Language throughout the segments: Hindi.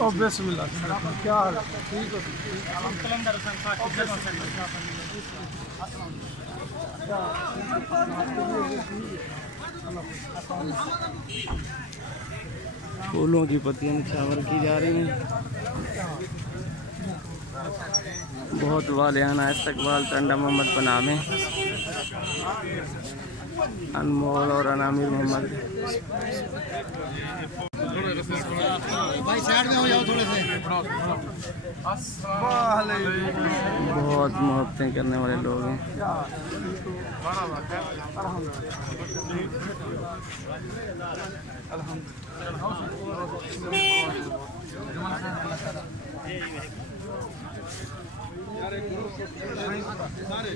ओ बिस्मिल्लाह, क्या हाल? ठीक हो? फूलों की पत्तियां निछावर की जा रही हैं। बहुत वालियाना इस्तकबाल टंडा मोहम्मद पनाह में। अनमोल और अनामिर मोहम्मद भाई साइड में हो जाओ थोड़े से। बहुत मोहब्बतें करने वाले लोग हैं।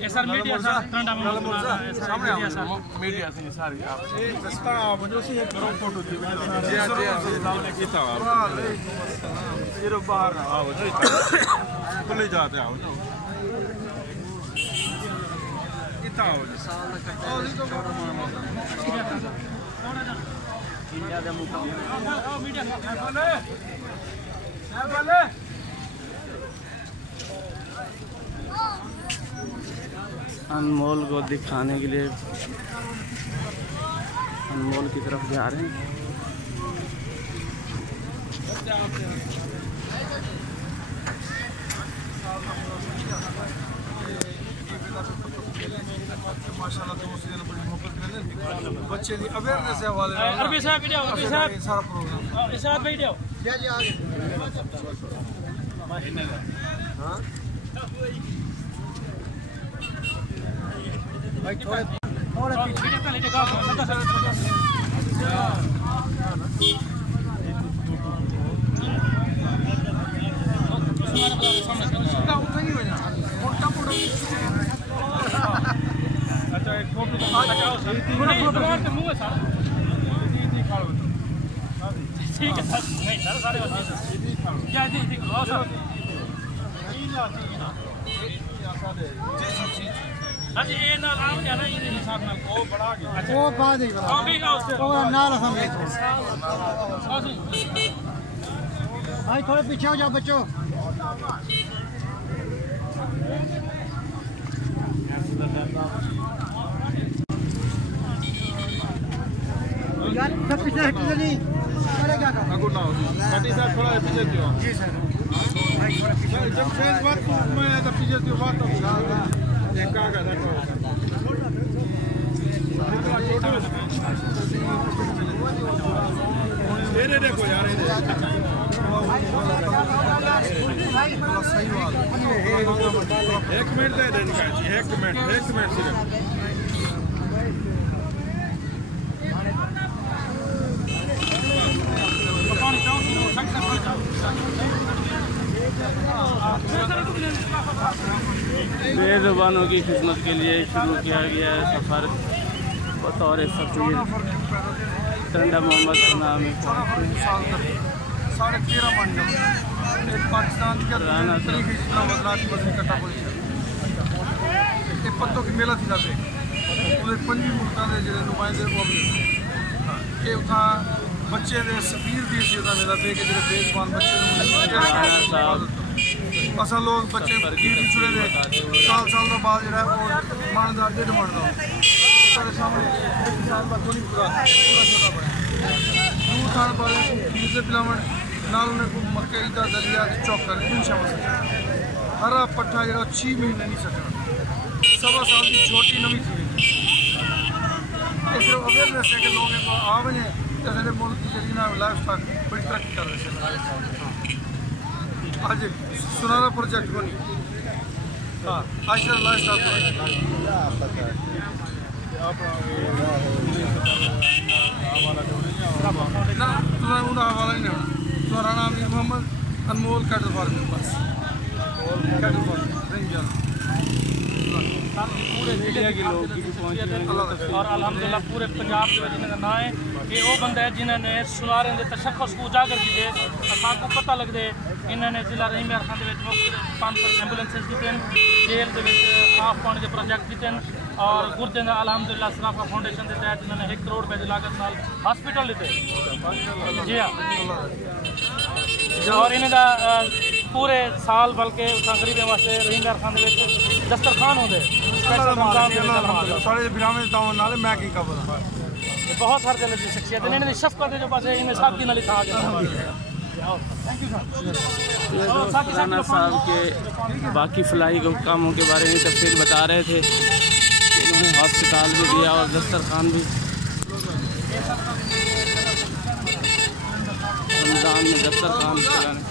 सर मीडिया सामने मीडिया से सारी आप मुझे से एक करो फोटो दी किता ये रो बाहर आओ जो खुले जाते आओ जो किता आओ इंडिया दे मुकाबले मीडिया बोले अनमोल को दिखाने के लिए अनमोल की तरफ जा रहे हैं। माशाल्लाह दोस्त ने बड़ी मोहब्बत करने बच्चे दी अवेयरनेस है वाले अरबी साहब वीडियो अरबी साहब सारा प्रोग्राम इस साथ वीडियो जी जी आगे हां भाई थोड़े पीछे वीडियो का ले जाओ अच्छा एक फोटो अच्छा मुंह है सर ठीक है सर नहीं सर सारे क्या जी जी लो सर अच्छा ये ना आम जाना ये हिसाब ना वो बड़ा गया अच्छा वो बाद ही हां भी का उससे वो नाल समझ भाई थोड़े पीछे हो जाओ बच्चों यार सब पीछे नहीं अरे क्या कर आगो ना पार्टी साहब थोड़ा पीछे क्यों जी सर भाई थोड़ा पीछे जब फेस बात मैं तो पीछे क्यों बात तो एक का तेरे देखो यार एक मिनट दे देना एक मिनट सिर्फ बेज़ुबानों की खिदमत के लिए शुरू किया गया है सफ़र बतौर सफ़ीर टंडा मोहम्मद पनाह में। 13.5 मन एक पाकिस्तान के तरीके इस्लामाबाद मजहब कट्टा पुलिस ये पत्तों की मेला थी जाते पूरे 5 मुल्कों के जो नुमाइंदे वो के उठा बच्चे दे सफीर दी सीधा मेला पे के जो बेजबान बच्चे असल लोग बच्चे छुड़े दे साल का बाद जो वो मानदार डेढ़ मन का सामने साल बाद पूरा छोटा बड़ा दूर साल बाद फीस पिलावन नाल ने को मक्के दा दलिया चौकर इन शामिल हरा पट्ठा जो 6 महीने नहीं सकना सवा साल की छोटी नवी थी सिर्फ अवेयरनेस है कि लोग आ वने तो मेरे मुल्क की जी लाइफ स्टाइल बड़ी तरक्की कर रहे हैं। आज सुनारा प्रोजेक्ट को नहीं हाँ आज लाइफ स्टाइल ना तुम्हारा हवाला नहीं होना तुम्हारा नाम मोहम्मद अनमोल कैटल फार्म बस कैटल फार्म रेंजर पूरे मीडिया के लोग और अल्हम्दुलिल्लाह पूरे पंजाब के जिन्हें ना है कि वो बंदा है जिन्होंने सुनारे के तशख्खुस को उजागर किए को पता लगते इन्होंने जिला रहीम खान 5 एंबुलेंसेस दिते जेल के साफ पानी के प्रोजेक्ट दिते और गुर्दे का अलहमदुलिल्लाह सराफा फाउंडेशन के तहत इन्होंने 1 करोड़ रुपए की लागत नाल हॉस्पिटल दिते। जी हाँ, और इनका पूरे साल बल्कि गरीबों वास्ते रोहिंगा खान दस्तरखान होंगे बहुत सारे दिल की शख्सियत इन्हें शफकत जो पास इन्हें सादगी नाल था राना साहब के बाकी फलाई कामों के बारे में तफसील बता रहे थे। इन्होंने हॉस्पिटल भी दिया और दस्तरखान भी रमज़ान में दस्तरखान चलाने।